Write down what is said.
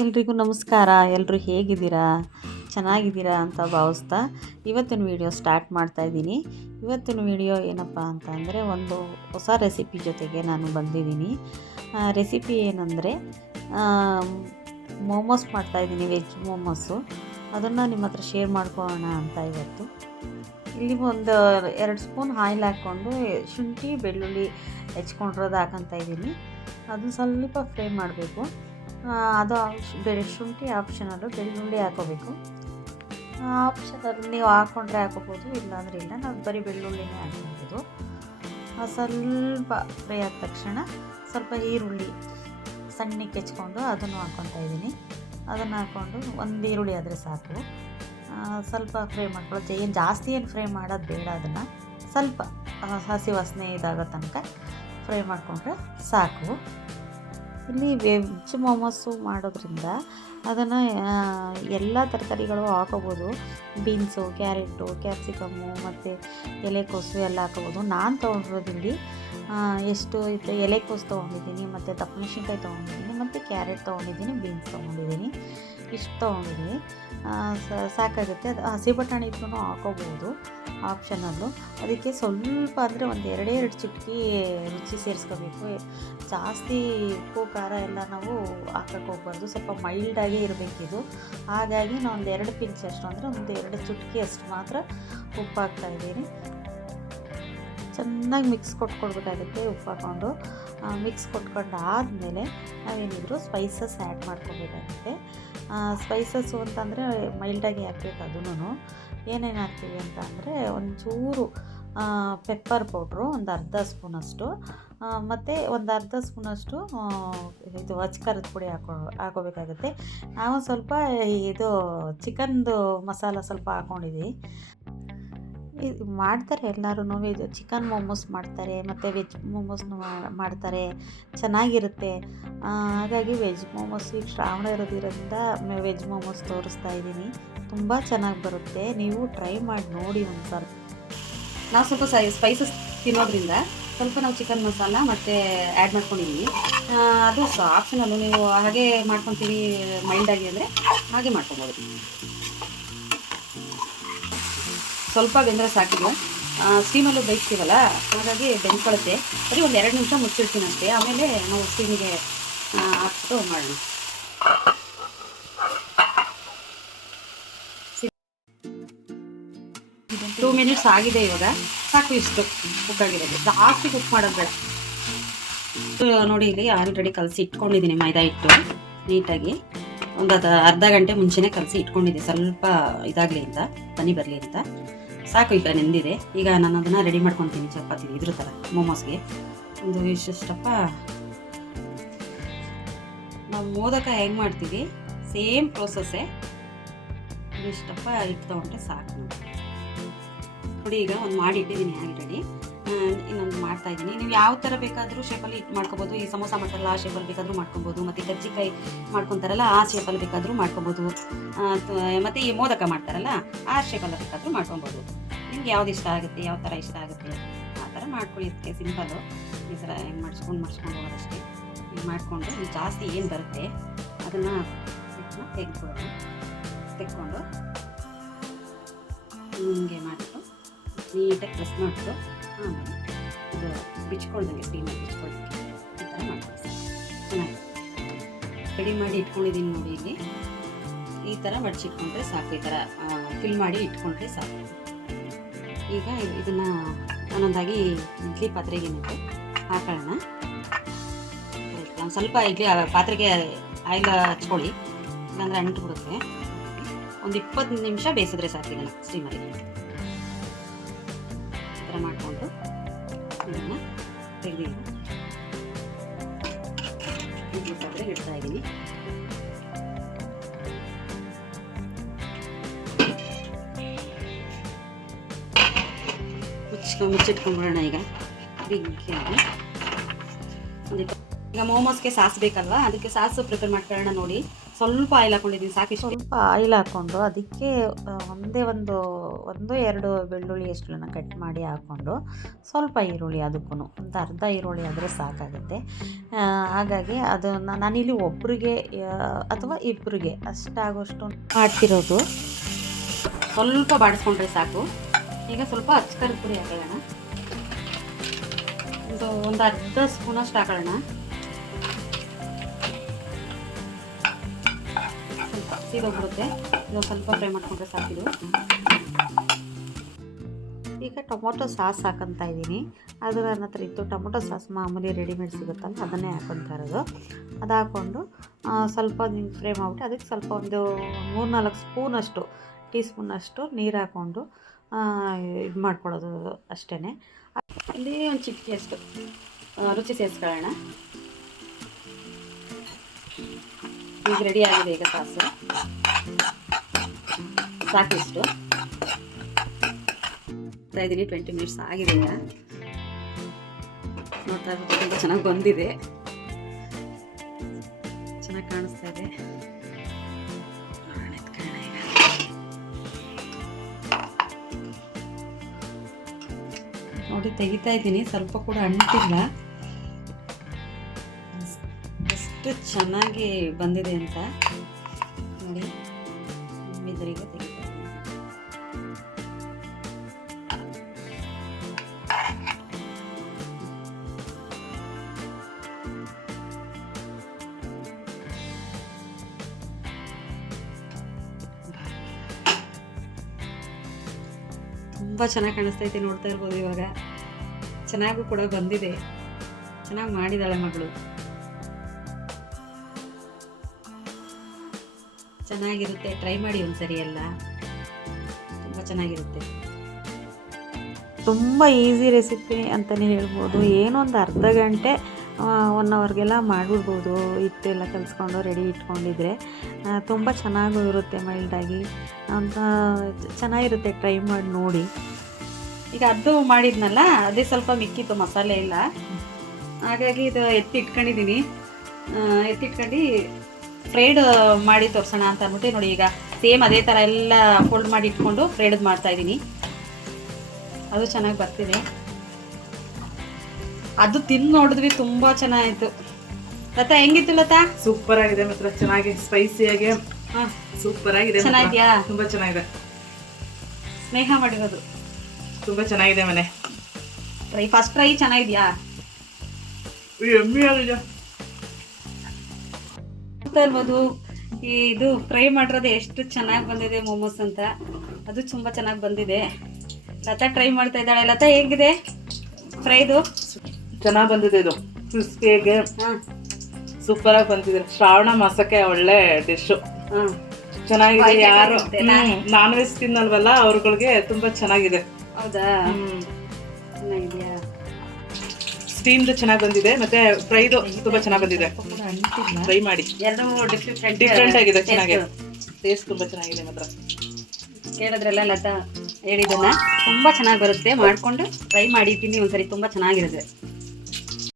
ಎಲ್ರಿಗೂ ನಮಸ್ಕಾರ. ಎಲ್ಲರೂ ಹೇಗಿದ್ದೀರಾ? ಚೆನ್ನಾಗಿದ್ದೀರಾ ಅಂತ ಭಾವಿಸ್ತಾ ಇವತ್ತಿನ ವಿಡಿಯೋ ಸ್ಟಾರ್ಟ್ ಮಾಡ್ತಾಯಿದ್ದೀನಿ. ಇವತ್ತಿನ ವಿಡಿಯೋ ಏನಪ್ಪ ಅಂತ ಅಂದರೆ ಒಂದು ಹೊಸ ರೆಸಿಪಿ ಜೊತೆಗೆ ನಾನು ಬಂದಿದ್ದೀನಿ. ರೆಸಿಪಿ ಏನಂದರೆ ಮೋಮೋಸ್ ಮಾಡ್ತಾಯಿದ್ದೀನಿ, ವೆಜ್ ಮೋಮೋಸು. ಅದನ್ನು ನಿಮ್ಮ ಹತ್ರ ಶೇರ್ ಮಾಡ್ಕೊಳ್ಳೋಣ ಅಂತ ಇವತ್ತು. ಇಲ್ಲಿ ಒಂದು 2 ಸ್ಪೂನ್ ಆಯಿಲ್ ಹಾಕ್ಕೊಂಡು ಶುಂಠಿ ಬೆಳ್ಳುಳ್ಳಿ ಹೆಚ್ಕೊಂಡಿರೋದು ಹಾಕೊತಾ ಇದ್ದೀನಿ. ಅದನ್ನು ಸ್ವಲ್ಪ ಫ್ರೈ ಮಾಡಬೇಕು. ಅದು ಶುಂಠಿ ಆಪ್ಷನಲ್ಲು, ಬೆಳ್ಳುಳ್ಳಿ ಹಾಕೋಬೇಕು. ಆಪ್ಷನಲ್ ನೀವು ಹಾಕ್ಕೊಂಡ್ರೆ ಹಾಕೋಬೋದು, ಇಲ್ಲಾಂದರೆ ಇಲ್ಲ. ನಾವು ಬರೀ ಬೆಳ್ಳುಳ್ಳಿನೇ ಹಾಕ್ಬೋದು. ಸ್ವಲ್ಪ ಫ್ರೈ ಆದ ತಕ್ಷಣ ಸ್ವಲ್ಪ ಈರುಳ್ಳಿ ಸಣ್ಣಕ್ಕೆ ಹೆಚ್ಕೊಂಡು ಅದನ್ನು ಹಾಕ್ಕೊತಾ ಇದ್ದೀನಿ. ಅದನ್ನು ಹಾಕ್ಕೊಂಡು ಒಂದು ಈರುಳ್ಳಿ ಆದರೆ ಸಾಕು. ಸ್ವಲ್ಪ ಫ್ರೈ ಮಾಡ್ಕೊಳ್ಳೋದು, ಏನು ಜಾಸ್ತಿ ಏನು ಫ್ರೈ ಮಾಡೋದು ಬೇಡ. ಅದನ್ನು ಸ್ವಲ್ಪ ಹಸಿ ವಾಸನೆ ಇದಾಗೋ ತನಕ ಫ್ರೈ ಮಾಡಿಕೊಂಡ್ರೆ ಸಾಕು. ಇಲ್ಲಿ ವೆಜ್ ಮೋಮೋಸು ಮಾಡೋದ್ರಿಂದ ಅದನ್ನು ಎಲ್ಲ ತರಕಾರಿಗಳು ಹಾಕೋಬೋದು. ಬೀನ್ಸು, ಕ್ಯಾರೆಟು, ಕ್ಯಾಪ್ಸಿಕಮ್ಮು ಮತ್ತು ಎಲೆಕೋಸು ಎಲ್ಲ ಹಾಕೋಬೋದು. ನಾನು ತೊಗೊಂಡಿರೋದಿಲ್ಲಿ ಎಷ್ಟು ಇತ್ತು, ಎಲೆಕೋಸು ತೊಗೊಂಡಿದ್ದೀನಿ, ಮತ್ತು ದಪ್ಪ ಮೆಣಸಿನ್ಕಾಯಿ ತೊಗೊಂಡಿದ್ದೀನಿ, ಮತ್ತು ಕ್ಯಾರೆಟ್ ತೊಗೊಂಡಿದ್ದೀನಿ, ಬೀನ್ಸ್ ತೊಗೊಂಡಿದ್ದೀನಿ. ಇಷ್ಟು ತೊಗೊಂಡಿದ್ದೀನಿ, ಸಾಕಾಗುತ್ತೆ. ಅದು ಹಸಿ ಬಟಾಣಿ ಇದ್ರೂ ಹಾಕೋಬೋದು, ಆಪ್ಷನಲ್ಲು. ಅದಕ್ಕೆ ಸ್ವಲ್ಪ ಅಂದರೆ ಒಂದು 2 ಚಿಟಕಿ ರುಚಿ ಸೇರಿಸ್ಕೋಬೇಕು. ಜಾಸ್ತಿ ಉಪ್ಪು ಖಾರ ಎಲ್ಲ ನಾವು ಹಾಕಕ್ಕೆ ಹೋಗ್ಬಾರ್ದು. ಸ್ವಲ್ಪ ಮೈಲ್ಡಾಗಿ ಇರಬೇಕಿದು. ಹಾಗಾಗಿ ನಾನು ಒಂದು 2 ಪಿಂಚ್ ಅಷ್ಟು, ಅಂದರೆ ಒಂದು 2 ಚುಟಕಿ ಅಷ್ಟು ಮಾತ್ರ ಉಪ್ಪು ಹಾಕ್ತಾಯಿದ್ದೀನಿ. ಚೆನ್ನಾಗಿ ಮಿಕ್ಸ್ ಕೊಟ್ಕೊಡ್ಬೇಕಾಗುತ್ತೆ. ಉಪ್ಪು ಹಾಕ್ಕೊಂಡು ಮಿಕ್ಸ್ ಕೊಟ್ಕೊಂಡು ಆದಮೇಲೆ ನಾವೇನಿದ್ರು ಸ್ಪೈಸಸ್ ಆ್ಯಡ್ ಮಾಡ್ಕೊಬೇಕಾಗುತ್ತೆ. ಸ್ಪೈಸಸ್ಸು ಅಂತಂದರೆ ಮೈಲ್ಡಾಗಿ ಹಾಕ್ಬೇಕು. ಅದನ್ನು ಏನೇನು ಹಾಕ್ತೀವಿ ಅಂತ ಅಂದರೆ ಒಂಚೂರು ಪೆಪ್ಪರ್ ಪೌಡ್ರು ಒಂದು ಅರ್ಧ ಸ್ಪೂನಷ್ಟು, ಮತ್ತು ಒಂದು ಅರ್ಧ ಸ್ಪೂನಷ್ಟು ಇದು ಅಚ್ಕಾರದ ಪುಡಿ ಹಾಕೋಬೇಕಾಗುತ್ತೆ. ನಾವು ಸ್ವಲ್ಪ ಇದು ಚಿಕನ್ದು ಮಸಾಲ ಸ್ವಲ್ಪ ಹಾಕ್ಕೊಂಡಿದ್ದೀವಿ. ಇದು ಮಾಡ್ತಾರೆ ಎಲ್ಲರೂ. ವೆಜ್ ಚಿಕನ್ ಮೋಮೋಸ್ ಮಾಡ್ತಾರೆ, ಮತ್ತು ವೆಜ್ ಮೋಮೋಸ್ನು ಮಾಡ್ತಾರೆ, ಚೆನ್ನಾಗಿರುತ್ತೆ. ಹಾಗಾಗಿ ವೆಜ್ ಮೋಮೋಸ್ ಈಗ ಶ್ರಾವಣ ಇರೋದ್ರಿಂದ ವೆಜ್ ಮೋಮೋಸ್ ತೋರಿಸ್ತಾ ಇದ್ದೀನಿ. ತುಂಬ ಚೆನ್ನಾಗಿ ಬರುತ್ತೆ, ನೀವು ಟ್ರೈ ಮಾಡಿ ನೋಡಿ ಒಂದು ಸಲ. ನಾವು ಸ್ವಲ್ಪ ಸ್ಪೈಸಸ್ ತಿನ್ನೋದ್ರಿಂದ ಸ್ವಲ್ಪ ನಾವು ಚಿಕನ್ ಮಸಾಲ ಮತ್ತು ಆ್ಯಡ್ ಮಾಡ್ಕೊಂಡಿದ್ದೀವಿ. ಅದು ಆಪ್ಷನಲ್ಲು, ನೀವು ಹಾಗೆ ಮಾಡ್ಕೊತೀವಿ ಮೈಲ್ಡಾಗಿ ಅಂದರೆ ಹಾಗೆ ಮಾಡ್ಕೊಬೋದು. ಸ್ವಲ್ಪ ಬೆಂದರೆ ಸಾಕಿಲ್ಲ, ಸ್ಟೀಮಲ್ಲೂ ಬೇಯಿಸ್ತೀವಲ್ಲ, ಹಾಗಾಗಿ ಬೆಂದ್ಕೊಳ್ಳುತ್ತೆ. ಬರೀ ಒಂದು 2 ನಿಮಿಷ ಮುಚ್ಚಿಡ್ತೀನಿ ಅಷ್ಟೇ. ಆಮೇಲೆ ನಾವು ಸ್ಟೀಮಿಗೆ ಹಾಕ್ಬಿಟ್ಟು ಮಾಡೋಣ. 2 ಮಿನಿಟ್ಸ್ ಆಗಿದೆ ಇವಾಗ, ಸಾಕು. ಇಷ್ಟು ಕುಕ್ ಆಗಿರೋದು, ಜಾಸ್ತಿ ಕುಕ್ ಮಾಡೋದು ಬೇಡ. ನೋಡಿ, ಇಲ್ಲಿ ಆಲ್ರೆಡಿ ಕಲಸಿ ಇಟ್ಕೊಂಡಿದ್ದೀನಿ ಮೈದಾ ಹಿಟ್ಟು ನೀಟಾಗಿ. ಒಂದು ಅರ್ಧ ಗಂಟೆ ಮುಂಚೆನೇ ಕಲಸಿ ಇಟ್ಕೊಂಡಿದ್ದೆ, ಸ್ವಲ್ಪ ಇದಾಗಲಿ ಅಂತ, ತನಿ ಬರಲಿ ಅಂತ. ಸಾಕು, ಈಗ ನೆಂದಿದೆ. ಈಗ ನಾನು ಅದನ್ನು ರೆಡಿ ಮಾಡ್ಕೊತೀನಿ. ಚಪಾತಿ ಇದ್ರ ಥರ ಮೋಮೋಸ್ಗೆ ಒಂದು ಇಷ್ಟಪ್ಪ ನಾವು ಮೋದಕ ಹೆಂಗೆ ಮಾಡ್ತೀವಿ ಸೇಮ್ ಪ್ರೋಸೆಸ್ಸೇ. ಇಷ್ಟಪ್ಪ ಹಿಟ್ಟು ತೊಗೊಂಡ್ರೆ ಸಾಕು ನೋಡಿ. ಈಗ ಒಂದು ಮಾಡಿ ಇಟ್ಟಿದ್ದೀನಿ ಆಲ್ರೆಡಿ, ಇನ್ನೊಂದು ಮಾಡ್ತಾಯಿದ್ದೀನಿ. ನೀವು ಯಾವ ಥರ ಬೇಕಾದರೂ ಶೇಪಲ್ಲಿ ಹಿಟ್ಟು ಮಾಡ್ಕೊಬೋದು. ಈ ಸಮೋಸ ಮಾಡ್ತಾರಲ್ಲ ಆ ಶೇಪಲ್ಲಿ ಬೇಕಾದರೂ ಮಾಡ್ಕೊಬೋದು, ಮತ್ತು ಕಜ್ಜಿಕಾಯಿ ಮಾಡ್ಕೊತಾರಲ್ಲ ಆ ಶೇಪಲ್ಲಿ ಬೇಕಾದರೂ ಮಾಡ್ಕೊಬೋದು, ಮತ್ತು ಈ ಮೋದಕ ಮಾಡ್ತಾರಲ್ಲ ಆ ಶೇಪಲ್ಲಿ ಬೇಕಾದರೂ ಮಾಡ್ಕೊಬೋದು. ನಿಮ್ಗೆ ಯಾವ್ದು ಇಷ್ಟ ಆಗುತ್ತೆ, ಯಾವ ಥರ ಇಷ್ಟ ಆಗುತ್ತೆ ಆ ಥರ ಮಾಡ್ಕೊಳ್ಳಿ. ಇದಕ್ಕೆ ಸಿಂಪಲ್ಲು ಈ ಥರ ಹೆಂಗೆ ಮಾಡಿಸ್ಕೊಂಡು ಹೋಗೋದಷ್ಟೇ. ಹಿಂಗೆ ಮಾಡಿಕೊಂಡು ಜಾಸ್ತಿ ಏನು ಬರುತ್ತೆ ಅದನ್ನು ತೆಗೆದುಕೊಂಡು ಹಿಂಗೆ ಮಾಡಿಬಿಟ್ಟು ನೀಟಾಗಿ ಪ್ರೆಸ್ ಮಾಡಿಬಿಟ್ಟು ಆಮೇಲೆ ಅದು ಬಿಚ್ಕೊಳ್ದಂಗೆ, ಸ್ಟೀಮಲ್ಲಿ ಬಿಚ್ಕೊಳ್ದಂಗೆ ಈ ಥರ ಮಾಡ್ಕೊಳ್ಳಿ. ಚೆನ್ನಾಗಿ ರೆಡಿ ಮಾಡಿ ಇಟ್ಕೊಂಡಿದ್ದೀನಿ ನೋಡಿ. ಇಲ್ಲಿ ಈ ಥರ ಮಡಚಿಟ್ಕೊಂಡ್ರೆ ಸಾಕು. ಈ ಥರ ಫಿಲ್ ಮಾಡಿ ಇಟ್ಕೊಂಡ್ರೆ ಸಾಕು. ಈಗ ಇದನ್ನು ಒಂದೊಂದಾಗಿ ಇಡ್ಲಿ ಪಾತ್ರೆಗೆ ಹಾಕೊಳ್ಳೋಣ. ಸ್ವಲ್ಪ ಇಡ್ಲಿ ಪಾತ್ರೆಗೆ ಆಯಿಲ್ ಹಚ್ಕೊಳ್ಳಿ, ಇಲ್ಲಾಂದರೆ ಅಂಟು ಬಿಡುತ್ತೆ. ಒಂದು 20 ನಿಮಿಷ ಬೇಯಿಸಿದ್ರೆ ಸಾಕು ಇದನ್ನು ಸ್ಟೀಮಲ್ಲಿ. ಈ ಥರ ಮಾಡಿಕೊಂಡು ಇದನ್ನು ತೆಗೆದು ಇಡ್ಲಿ ಪಾತ್ರೆಗೆ ಇಡ್ತಾ ಇದ್ದೀನಿ. ಮುಚ್ಚಿಟ್ಕೊಂಡ್ಬಿಡೋಣ. ಈಗ ಬಿಗ್ಗಿ ಒಂದು ಈಗ ಮೋಮೋಸ್ಗೆ ಸಾಸ್ ಬೇಕಲ್ವಾ, ಅದಕ್ಕೆ ಸಾಸ್ ಪ್ರಿಪೇರ್ ಮಾಡ್ಕೊಳ್ಳೋಣ. ನೋಡಿ, ಸ್ವಲ್ಪ ಆಯಿಲ್ ಹಾಕೊಂಡಿದ್ದೀನಿ, ಸಾಕಿಷ್ಟು. ಸ್ವಲ್ಪ ಆಯಿಲ್ ಹಾಕ್ಕೊಂಡು ಅದಕ್ಕೆ ಒಂದು ಎರಡು ಬೆಳ್ಳುಳ್ಳಿ ಎಷ್ಟುನ ಕಟ್ ಮಾಡಿ ಹಾಕ್ಕೊಂಡು ಸ್ವಲ್ಪ ಈರುಳ್ಳಿ, ಅದಕ್ಕೂ ಒಂದು ಅರ್ಧ ಈರುಳ್ಳಿ ಆದರೆ ಸಾಕಾಗುತ್ತೆ. ಹಾಗಾಗಿ ಅದನ್ನು ನಾನಿಲ್ಲಿ ಒಬ್ಬರಿಗೆ ಅಥವಾ ಇಬ್ಬರಿಗೆ ಅಷ್ಟಾಗೋಷ್ಟು ಮಾಡ್ತಿರೋದು. ಸ್ವಲ್ಪ ಬಾಡಿಸ್ಕೊಂಡ್ರೆ ಸಾಕು. ಈಗ ಸ್ವಲ್ಪ ಅಚ್ಚಕಾರದ ಪುಡಿ ಹಾಕೊಳ್ಳೋಣ. ಒಂದು ಅರ್ಧ ಸ್ಪೂನಷ್ಟು ಹಾಕೊಳ್ಳೋಣ. ಸ್ವಲ್ಪ ಸೀದೋಗ್ಬಿಡುತ್ತೆ. ಇದು ಸ್ವಲ್ಪ ಫ್ರೈ ಮಾಡ್ಕೊಂಡ್ರೆ ಸಾಕಿದು. ಈಗ ಟೊಮೊಟೊ ಸಾಸ್ ಹಾಕೊತಾ ಇದ್ದೀನಿ. ಅದು ನನ್ನ ಹತ್ರ ಇತ್ತು. ಟೊಮೊಟೊ ಸಾಸ್ ಮಾಮೂಲಿ ರೆಡಿಮೇಡ್ ಸಿಗುತ್ತಲ್ಲ, ಅದನ್ನೇ ಹಾಕೊತಾ ಇರೋದು. ಅದು ಹಾಕ್ಕೊಂಡು ಸ್ವಲ್ಪ ಫ್ರೈ ಮಾಡಿಬಿಟ್ಟು ಅದಕ್ಕೆ ಸ್ವಲ್ಪ ಒಂದು 3-4 ಸ್ಪೂನಷ್ಟು ಟೀ ಸ್ಪೂನಷ್ಟು ನೀರು ಹಾಕ್ಕೊಂಡು ಇದು ಮಾಡ್ಕೊಳ್ಳೋದು ಅಷ್ಟೇ. ಇಲ್ಲಿ ಒಂದು ಚಿಟಿಕೆಯಷ್ಟು ರುಚಿ ಸೇರಿಸ್ಕೊಳ್ಳೋಣ. ಈಗ ರೆಡಿ ಆಗಿದೆ. ಈಗ ಸಾಸು ಸಾಕಿಷ್ಟು ಇದ್ದೀನಿ. 20 ಮಿನಿಟ್ಸ್ ಆಗಿದೆ. ಈಗ ನೋಡ್ತಾ ಇರ್ಬೋದು, ತುಂಬ ಚೆನ್ನಾಗಿ ಬಂದಿದೆ, ಚೆನ್ನಾಗಿ ಕಾಣಿಸ್ತಾ ಇದೆ. ನೋಡಿ, ತೆಗಿತಾ ಇದ್ದೀನಿ. ಸ್ವಲ್ಪ ಕೂಡ ಅಂಟಿಲ್ಲ. ಎಷ್ಟು ಚೆನ್ನಾಗಿ ಬಂದಿದೆ ಅಂತ ನೋಡಿ. ಇದರಿಗೆ ತೆಗಿತಾ ಇದ್ದೀನಿ. ತುಂಬ ಚೆನ್ನಾಗಿ ಕಾಣಿಸ್ತೈತೆ, ನೋಡ್ತಾ ಇರ್ಬೋದು. ಇವಾಗ ಚೆನ್ನಾಗೂ ಕೂಡ ಬಂದಿದೆ. ಚೆನ್ನಾಗಿ ಮಾಡಿದಾಳೆ ಮಗಳು. ಚೆನ್ನಾಗಿರುತ್ತೆ, ಟ್ರೈ ಮಾಡಿ ಒಂದ್ಸರಿ. ಎಲ್ಲ ತುಂಬ ಚೆನ್ನಾಗಿರುತ್ತೆ. ತುಂಬ ಈಸಿ ರೆಸಿಪಿ ಅಂತಲೇ ಹೇಳ್ಬೋದು. ಏನೊಂದು ಅರ್ಧ ಗಂಟೆ 1 ಅವರ್ಗೆಲ್ಲ ಮಾಡಿಬಿಡ್ಬೋದು. ಹಿಟ್ಟೆಲ್ಲ ಕಲಿಸ್ಕೊಂಡು ರೆಡಿ ಇಟ್ಕೊಂಡಿದ್ರೆ ತುಂಬ ಚೆನ್ನಾಗೂ ಇರುತ್ತೆ, ಮೈಲ್ಡಾಗಿ ಅಂತ ಚೆನ್ನಾಗಿರುತ್ತೆ. ಟ್ರೈ ಮಾಡಿ ನೋಡಿ. ಈಗ ಅದು ಮಾಡಿದ್ನಲ್ಲ, ಅದೇ ಸ್ವಲ್ಪ ಮಿಕ್ಕಿತ್ತು, ಮಸಾಲೆ ಇಲ್ಲ. ಹಾಗಾಗಿ ಇದು ಎತ್ತಿಟ್ಕೊಂಡಿದ್ದೀನಿ. ಎತ್ತಿಟ್ಕೊಂಡು ಫ್ರೈಡ್ ಮಾಡಿ ತೋರಿಸೋಣ ಅಂತ ಅಂದ್ಬಿಟ್ಟು ನೋಡಿ. ಈಗ ಸೇಮ್ ಅದೇ ಥರ ಎಲ್ಲ ಫೋಲ್ಡ್ ಮಾಡಿ ಇಟ್ಕೊಂಡು ಫ್ರೈಡ್ ಮಾಡ್ತಾಯಿದ್ದೀನಿ. ಅದು ಚೆನ್ನಾಗಿ ಬರ್ತಿದೆ. ಅದು ತಿಂದು ನೋಡಿದ್ವಿ, ತುಂಬ ಚೆನ್ನಾಗಿತ್ತು. ಲತಾ, ಹೆಂಗಿತ್ತು ಲತಾ? ಸೂಪರ್ ಆಗಿದೆ ಮಾತ್ರ, ಚೆನ್ನಾಗಿ ಸ್ಪೈಸಿಯಾಗಿ. ಸೂಪರ್ ಆಗಿದೆ, ಚೆನ್ನಾಗಿದ್ಯಾ? ತುಂಬಾ ಚೆನ್ನಾಗಿದೆ. ಸ್ನೇಹ ಮಾಡಿರೋದು ತುಂಬಾ ಚೆನ್ನಾಗಿದೆ. ಮನೆ ಫಸ್ಟ್ ಟ್ರೈ ಚೆನ್ನಾಗಿದ್ಯಾ? ಇರ್ಬೋದು. ಇದು ಫ್ರೈ ಮಾಡಿರೋದು ಎಷ್ಟು ಚೆನ್ನಾಗಿ ಬಂದಿದೆ ಮೋಮೋಸ್ ಅಂತ. ಅದು ತುಂಬ ಚೆನ್ನಾಗಿ ಬಂದಿದೆ. ಲತಾ ಟ್ರೈ ಮಾಡ್ತಾ ಇದ್ದಾಳೆ. ಲತಾ, ಹೇಗಿದೆ ಫ್ರೈದು? ಚೆನ್ನಾಗಿ ಬಂದಿದೆ. ಇದು ಕ್ರಿಸ್ಪಿಯಾಗಿ ಸೂಪರ್ ಆಗಿ ಬಂದಿದೆ. ಶ್ರಾವಣ ಮಾಸಕ್ಕೆ ಒಳ್ಳೆ ಡಿಶ್. ಚೆನ್ನಾಗಿದೆ. ಯಾರು ನಾನ್ ವೆಜ್ ತಿನ್ನಲ್ವಲ್ಲ ಅವ್ರಗಳಿಗೆ ತುಂಬಾ ಚೆನ್ನಾಗಿದೆ. ಹೌದಾ? ಚೆನ್ನಾಗಿದ್ಯಾ? ಸ್ಟೀಮ್ದು ಚೆನ್ನಾಗಿ ಬಂದಿದೆ, ಮತ್ತೆ ಫ್ರೈದು ತುಂಬಾ ಚೆನ್ನಾಗಿ ಬಂದಿದೆ. ಟ್ರೈ ಮಾಡಿ. ಎರಡು ಡಿಫ್ರೆಂಟ್ ಆಗಿದೆ, ಚೆನ್ನಾಗಿದೆ. ಟೇಸ್ಟ್ ತುಂಬಾ ಚೆನ್ನಾಗಿದೆ ಮಾತ್ರ. ಕೇಳಿದ್ರಲ್ಲ ಲತಾ ಹೇಳಿದ್ದನ್ನ. ತುಂಬ ಚೆನ್ನಾಗಿ ಬರುತ್ತೆ. ಮಾಡಿಕೊಂಡು ಟ್ರೈ ಮಾಡಿದ್ದೀನಿ ಒಂದ್ಸರಿ. ತುಂಬ ಚೆನ್ನಾಗಿರುತ್ತೆ.